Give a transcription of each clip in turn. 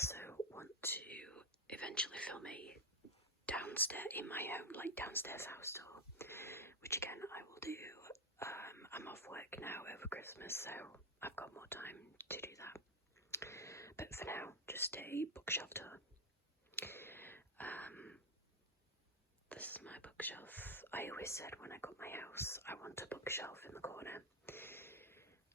also want to eventually film a downstairs house tour, which again I will do. I'm off work now over Christmas, so I've got more time to do that. But for now, just a bookshelf tour. This is my bookshelf. I always said when I got my house, I want a bookshelf in the corner.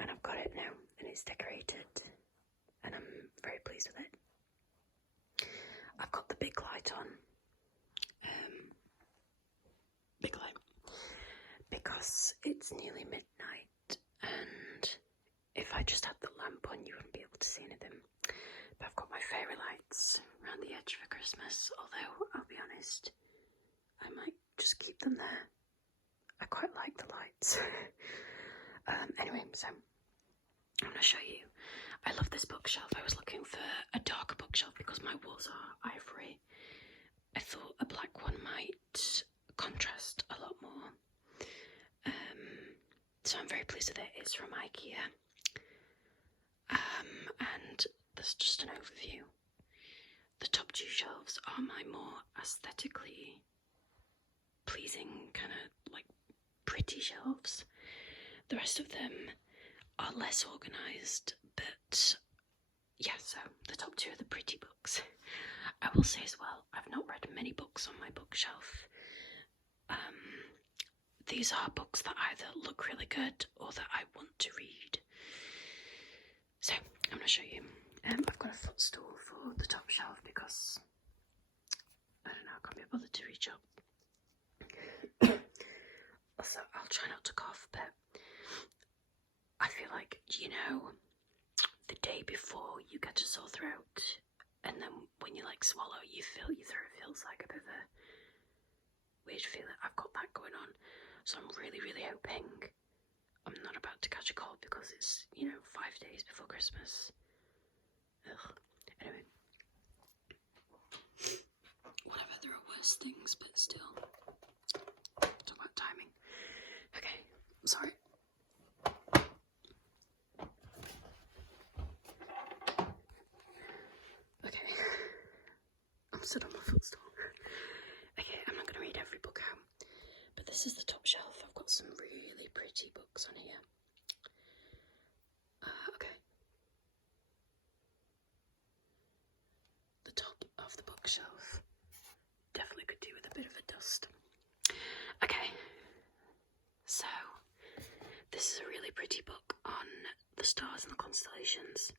And I've got it now, and it's decorated, and I'm very pleased with it. I've got the big light on. Big light. Because it's nearly midnight, and if I just had the lamp on, you wouldn't be able to see anything. But I've got my fairy lights around the edge for Christmas, although, I'll be honest, I might just keep them there. I quite like the lights. Anyway, so I'm going to show you. I love this bookshelf. I was looking for a darker bookshelf because my walls are ivory. I thought a black one might contrast a lot more. So I'm very pleased with it. It's from IKEA. And there's just an overview. The top two shelves are my more aesthetically pleasing, kind of like pretty shelves. The rest of them are less organised, but yeah, so the top two are the pretty books. I will say as well, I've not read many books on my bookshelf. These are books that either look really good or that I want to read. So, I'm going to show you. I've got a footstool for the top shelf because, I don't know, I can't be bothered to reach up. Also, I'll try not to cough, but I feel like, the day before you get a sore throat, and then when you swallow, you feel your throat feels like a bit of a weird feeling. I've got that going on, so I'm really, really hoping I'm not about to catch a cold because it's, 5 days before Christmas. Ugh. Anyway, whatever, there are worse things, but still, talk about timing. Okay, I'm sorry. Okay, I'm stood on my footstool. Okay, I'm not going to read every book out, but this is the top shelf. I've got some really pretty books on here. Okay. The top of the bookshelf definitely could do with a bit of a dust. Okay, so this is a really pretty book on the stars and the constellations.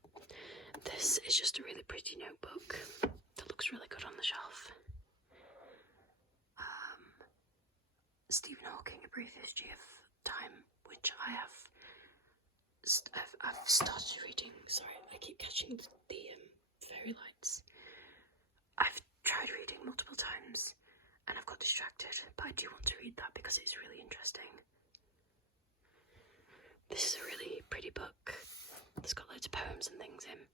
This is just a really pretty notebook that looks really good on the shelf. Stephen Hawking, A Brief History of Time, which I've started reading. Sorry, I keep catching the fairy lights. I've tried reading multiple times and I've got distracted, but I do want to read that because it's really interesting. This is a really pretty book. It's got loads of poems and things in.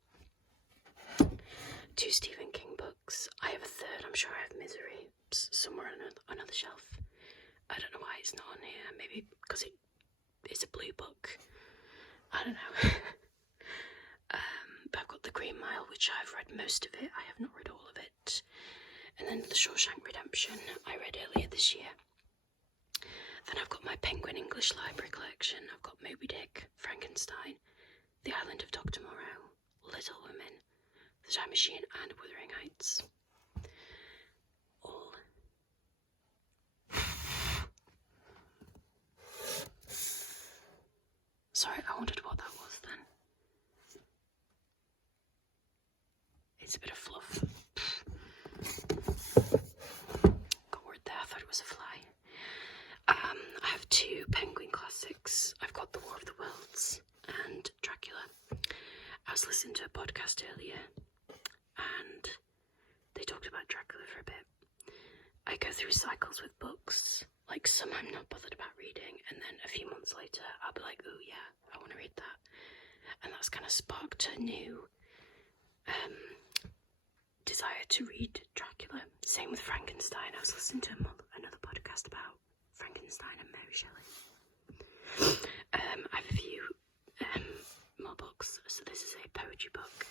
2 Stephen King books. I have a third. I'm sure I have Misery somewhere on another shelf. I don't know why it's not on here. Maybe because it's a blue book. I don't know. But I've got The Green Mile, which I've read most of it. I have not read all of it. And then The Shawshank Redemption I read earlier this year. Then I've got my Penguin English Library collection. I've got Moby Dick, Frankenstein, The Island of Dr. Moreau, Little Women, The Time Machine, and Wuthering Heights. All. Sorry, I wondered what that was then. It's a bit of fluff. Got word there, I thought it was a fly. I have 2 Penguin classics. I've got The War of the Worlds and Dracula. I was listening to a podcast earlier and they talked about Dracula for a bit. I go through cycles with books. Some I'm not bothered about reading, and then a few months later I'll be like, oh yeah, I want to read that. And that's kind of sparked a new desire to read Dracula. Same with Frankenstein. I was listening to another podcast about Frankenstein and Mary Shelley. I have a few more books. So this is a poetry book.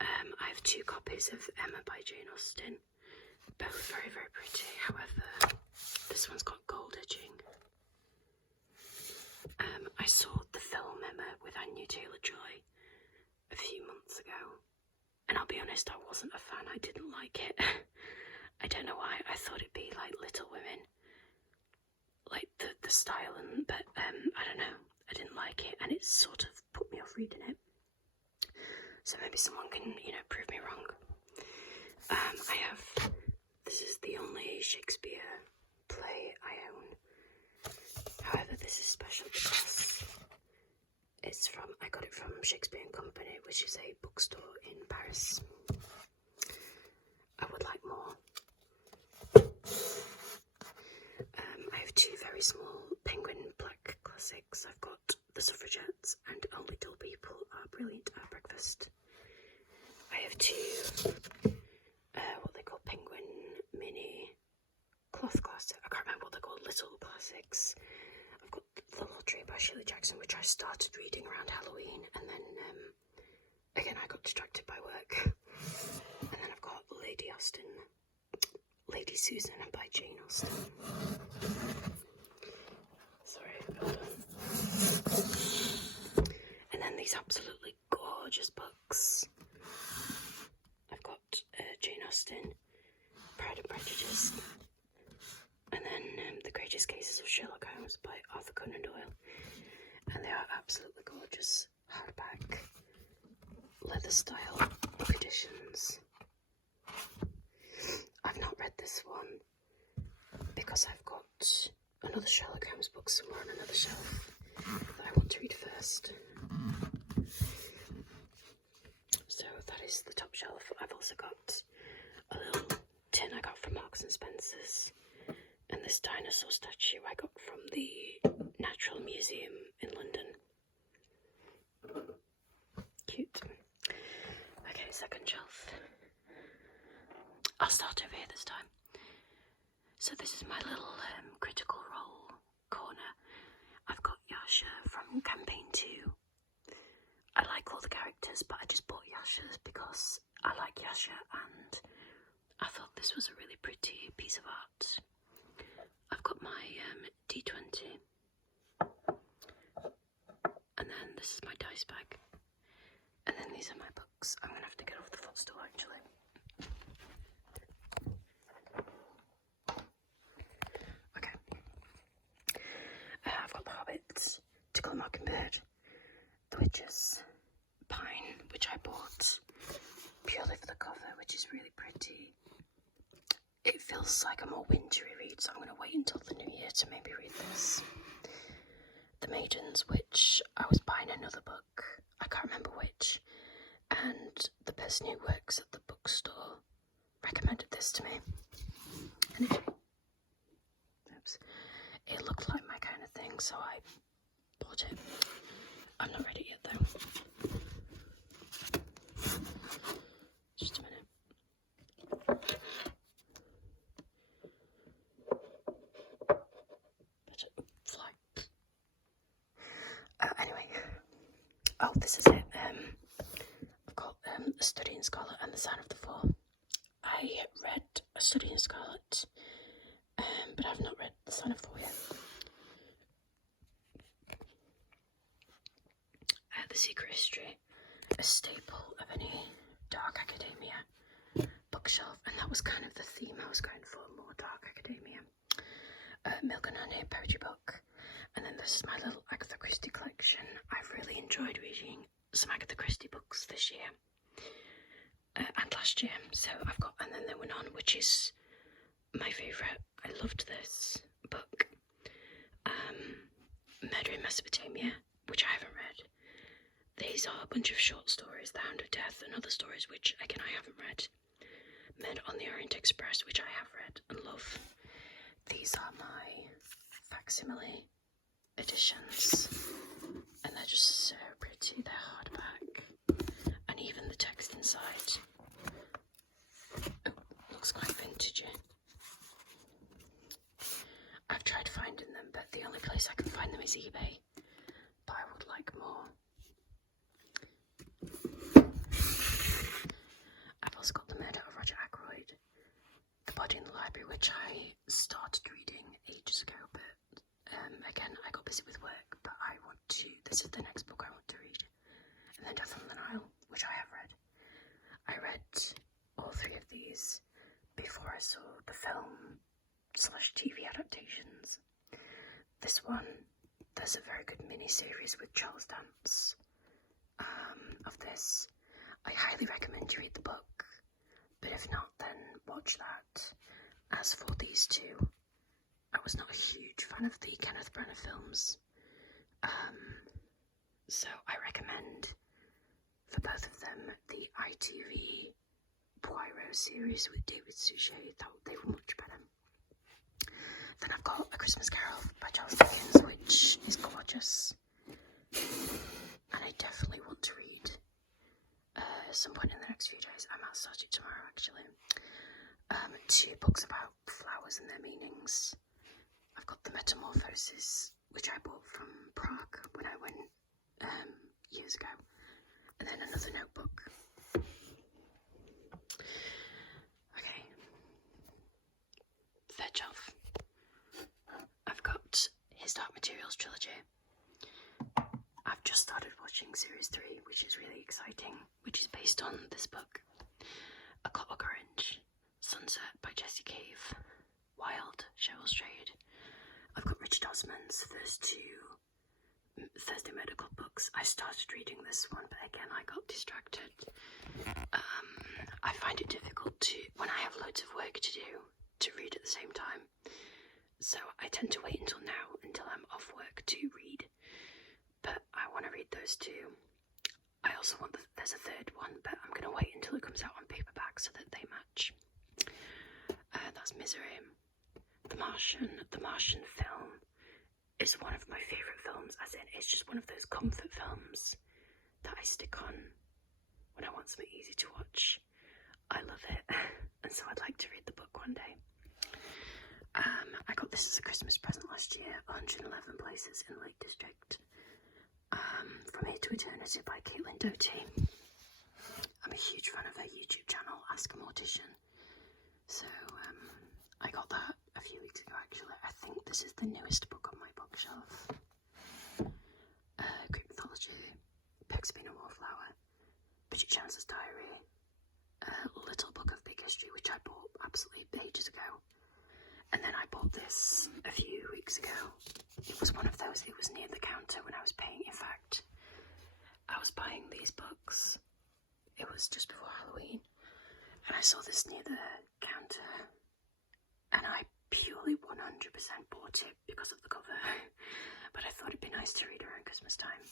I have copies of Emma by Jane Austen. Both very, very pretty. However, this one's got gold edging. I saw the film Emma with Anya Taylor-Joy a few months ago, and I'll be honest, I wasn't a fan. I didn't like it. I don't know why. I thought it'd be like Little Women, like the style, but I don't know. I didn't like it, and it sort of put me off reading it. So maybe someone can, prove me wrong. This is the only Shakespeare play I own. However, this is special because I got it from Shakespeare and Company, which is a bookstore in Paris. I would like more. I have two very small Penguin Black classics. I've got The Suffragettes and Only Dull People Are Brilliant at Breakfast. I have two, what they call Penguin Mini cloth classics. I can't remember what they're called, little classics. I've got The Lottery by Shirley Jackson, which I started reading around Halloween, and then, again, I got distracted by work. And then I've got Lady Susan by Jane Austen. Sorry, hold on. And then these absolutely gorgeous books. I've got Jane Austen, Pride and Prejudice, and then The Greatest Cases of Sherlock Holmes by Arthur Conan Doyle. And they are absolutely gorgeous hardback, leather style book editions. I've not read this one because I've got another Sherlock Holmes book somewhere on another shelf that I want to read first. So that is the top shelf. I've also got a little tin I got from Marks and Spencer's, and this dinosaur statue I got from the Natural Museum in London. Cute. Okay, second shelf. I'll start over here this time. So this is my little Critical Role corner. I've got Yasha from Campaign 2. I like all the characters, but I just bought Yasha's because I like Yasha and I thought this was a really pretty piece of art. I've got my D20, and then this is my dice bag, and then these are my books. I'm going to have to get off the footstool actually. Okay. I've got The Hobbit, To Kill a Mockingbird, The Witches, Pine, which I bought purely for the cover, which is really pretty. It feels like a more wintry read, so I'm going to wait until the new year to maybe read this. The Maidens, which I was buying another book, I can't remember which, and the person who works at the bookstore recommended this to me. And it looked like my kind of thing, so I bought it. I'm not ready yet though. Just a minute. Fly. Anyway. Oh, this is it. I've got A Study in Scarlet and The Sign of the Four. I read A Study in Scarlet, but I've not read The Sign of the Four yet. The Secret History, a staple of any dark academia bookshelf, and that was kind of the theme I was going for, more dark academia. Milk and Honey, poetry book, and then this is my little Agatha Christie collection. I've really enjoyed reading some Agatha Christie books this year and last year, so I've got, and then there went on, which is my favourite. I loved this book, Murder in Mesopotamia, which I haven't read. These are a bunch of short stories, The Hound of Death and other stories, which again I haven't read. Men on the Orient Express, which I have read and love. These are my facsimile editions, and they're just so pretty. They're hardback, and even the text inside looks quite vintagey. I've tried finding them, but the only place I can find them is eBay, but I would like more. I've also got Library, which I started reading ages ago, but again, I got busy with work, but this is the next book I want to read. And then Death on the Nile, which I have read. I read all three of these before I saw the film/TV adaptations. This one, there's a very good mini-series with Charles Dance of this. I highly recommend you read the book, but if not, then watch that. As for these two, I was not a huge fan of the Kenneth Branagh films, so I recommend for both of them the ITV Poirot series with David Suchet. They were much better. Then I've got A Christmas Carol by Charles Dickens, which is gorgeous, and I definitely want to read at some point in the next few days. I might start it tomorrow, actually. 2 books about flowers and their meanings. I've got The Metamorphosis, which I bought from Prague when I went years ago, and then another notebook. Okay, third shelf. I've got His Dark Materials trilogy. I've just started watching series 3, which is really exciting, which is based on this book. A Clockwork Orange, Sunset by Jessie Cave, Wild, Cheryl Strayed. I've got Richard Osman's first 2 Thursday medical books. I started reading this one, but again I got distracted. I find it difficult when I have loads of work to do, to read at the same time. So I tend to wait until now, until I'm off work, to read. But I want to read those 2. I also want there's a third one, but I'm going to wait until it comes out on paperback so that they match. That's Misery. The Martian film is one of my favourite films, as in it's just one of those comfort films that I stick on when I want something easy to watch. I love it, and so I'd like to read the book one day. I got this as a Christmas present last year, 111 Places in Lake District, From Here to Eternity by Caitlin Doty. I'm a huge fan of her YouTube channel, Ask a Mortician. So I got that a few weeks ago, actually. I think this is the newest book on my bookshelf. Greek Mythology, Pegspina Wallflower, Bridget Chance's Diary, Little Book of Big History, which I bought absolutely ages ago. And then I bought this a few weeks ago. It was one of those, it was near the counter when I was paying. In fact, I was buying these books. It was just before Halloween. And I saw this near the counter. And I purely 100% bought it because of the cover. But I thought it'd be nice to read around Christmas time.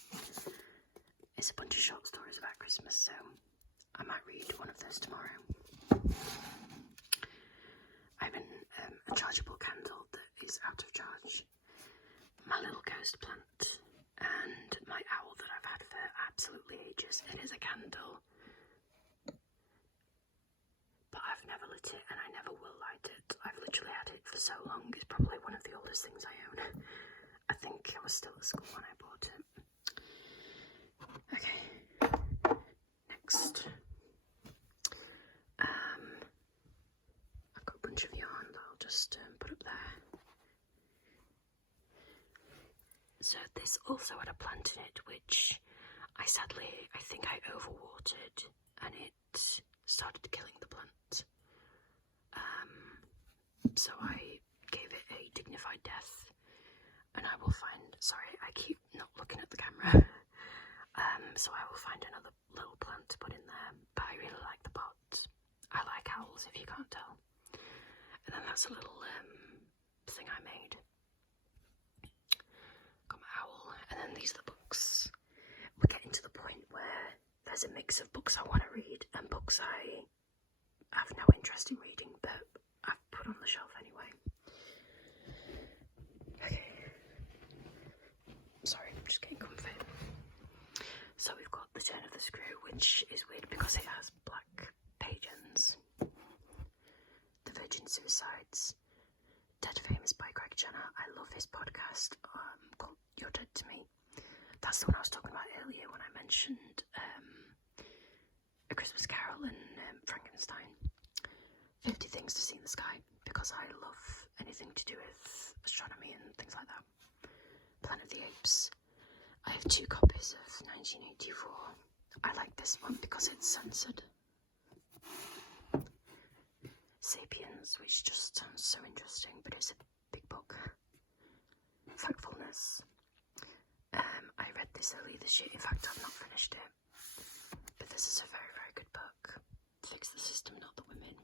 It's a bunch of short stories about Christmas, so I might read one of those tomorrow. I'm in a chargeable candle that is out of charge, my little ghost plant, and my owl that I've had for absolutely ages. It is a candle, but I've never lit it and I never will light it. I've literally had it for so long. It's probably one of the oldest things I own. I think I was still at school when I bought it. Okay, next. I've got a bunch of yarn that I'll just put up there. So this also had a plant in it, which I think I overwatered and it started killing the plant. So I gave it a dignified death, and I will sorry, I keep not looking at the camera. So I will find another little plant to put in there, but I really like the pot. I like owls, if you can't tell. And then that's a little thing I made. Got my owl, and then these are the books. We're getting to the point where there's a mix of books I want to read and books I have no interest in reading, but I've put on the shelf anyway. Okay. Sorry, I'm just getting comfy. So we've got The Turn of the Screw, which is weird because it has black page ends. The Virgin Suicides, Dead Famous by Greg Jenner. I love his podcast called You're Dead to Me. That's the one I was talking about earlier when I mentioned A Christmas Carol and Frankenstein. 50 Things to See in the Sky, because I love anything to do with astronomy and things like that. Planet of the Apes. I have 2 copies of 1984. I like this one because it's censored. Sapiens, which just sounds so interesting, but it's a big book. Thankfulness. I read this earlier this year. In fact, I've not finished it. But this is a very, very good book. Fix the System, Not the Women.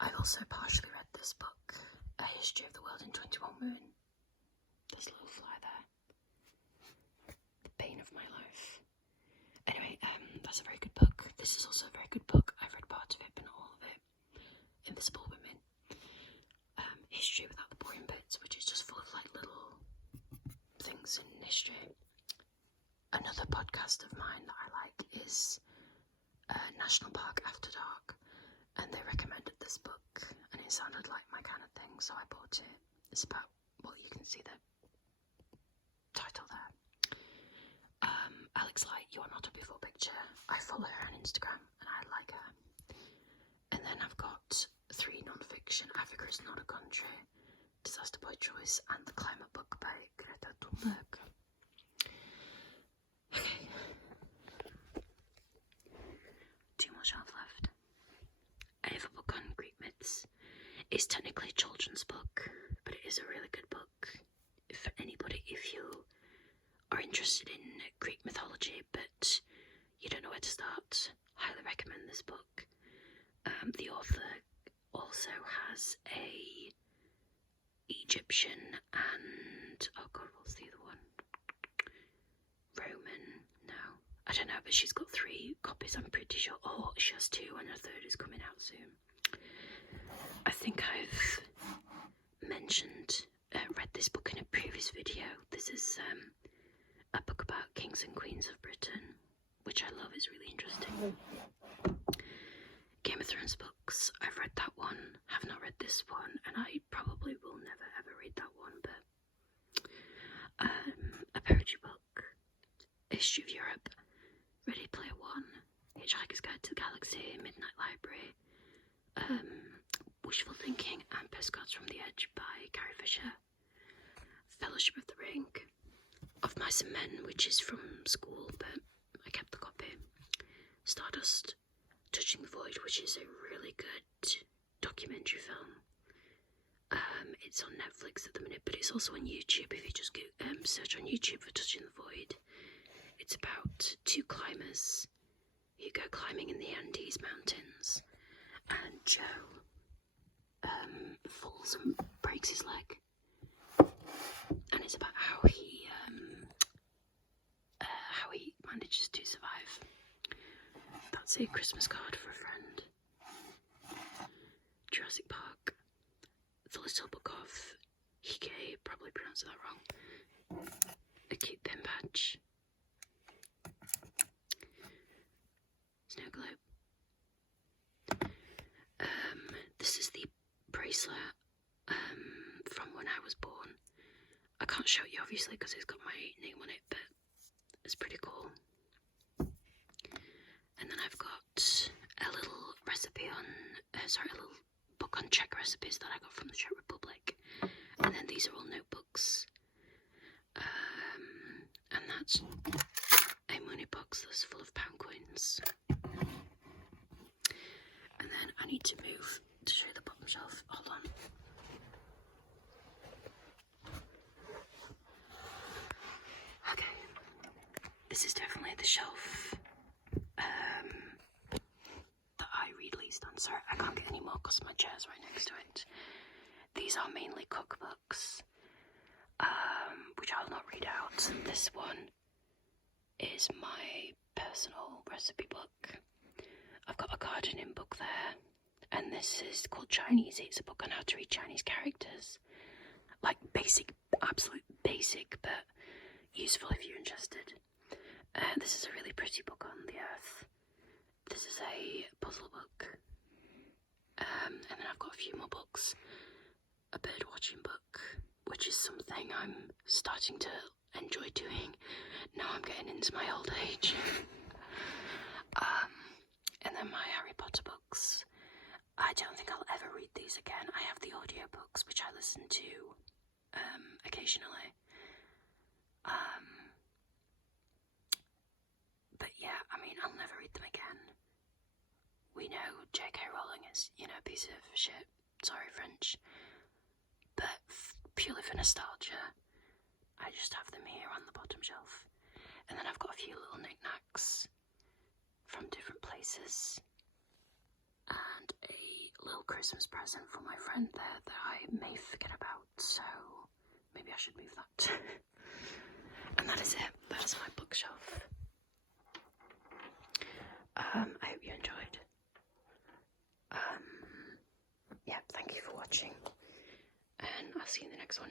I've also partially read this book, A History of the World in 21 Moon. This little fly there. The bane of my life. Anyway, that's a very good book. This is also a very good book. I've read part of it, but not all of it. Invisible Women. History without the boring bits, which is just full of like little things in history. Another podcast of mine that I like is National Park After Dark, and they recommended this book, and it sounded like my kind of thing, so I bought it. It's about, well, you can see the title there. Alex Light, You Are Not a Before Picture. I follow her on Instagram, and I like her. And then I've got 3 non-fiction, Africa is Not a Country, Disaster by Choice, and The Climate Book by Greta Thunberg. Okay. 2 more shelves left. I have a book on Greek myths. It's technically a children's book, but it is a really good book for anybody if you are interested in Greek mythology, but you don't know where to start. Highly recommend this book. The author also has a Egyptian and, oh god, what's the other one? Roman? No, I don't know, but she's got 3 copies, I'm pretty sure. Oh, she has 2 and a 3rd is coming out soon. I think I've mentioned, read this book in a previous video. This is a book about kings and queens of Britain, which I love, it's really interesting. Game of Thrones books, I've read that one, have not read this one, and I probably will never ever read that one, but a poetry book, History of Europe, Ready Player One, Hitchhiker's Guide to the Galaxy, Midnight Library, Wishful Thinking, and Postcards from the Edge by Carrie Fisher, Fellowship of the Ring, Of Mice and Men, which is from school, but I kept the copy, Stardust, Touching the Void, which is a really good documentary film. It's on Netflix at the minute, but it's also on YouTube. If you just go search on YouTube for Touching the Void, it's about 2 climbers who go climbing in the Andes Mountains, and Joe falls and breaks his leg, and it's about how he manages to survive. That's a Christmas card for a friend. Jurassic Park, The Little Book of Hige, probably pronounced that wrong. A cute pin badge. Snow Globe. This is the bracelet from when I was born. I can't show you obviously because it's got my name on it, but it's pretty cool. And then I've got a little recipe on, a little book on Czech recipes that I got from the Czech Republic. And then these are all notebooks. And that's a money box that's full of pound coins. And then I need to move to show you the bottom shelf. Hold on. Okay. This is definitely the shelf that I read least on. Sorry, I can't get any more because my chair's right next to it. These are mainly cookbooks, which I'll not read out. This one is my personal recipe book. I've got a gardening book there, and this is called Chinese. It's a book on how to read Chinese characters. Like basic, absolute basic, but useful if you're interested. This is a really pretty book on the earth. This is a puzzle book. And then I've got a few more books. A bird watching book, which is something I'm starting to enjoy doing now I'm getting into my old age. And then my Harry Potter books. I I don't think I'll ever read these again. I have the audiobooks, which I listen to occasionally. But yeah, I mean, I'll never read them again. We know J.K. Rowling is, you know, a piece of shit. Sorry, French. But purely for nostalgia, I just have them here on the bottom shelf. And then I've got a few little knickknacks from different places. And a little Christmas present for my friend there that I may forget about. So maybe I should move that. And that is it. That is my bookshelf. I hope you enjoyed. Yeah, thank you for watching, and I'll see you in the next one.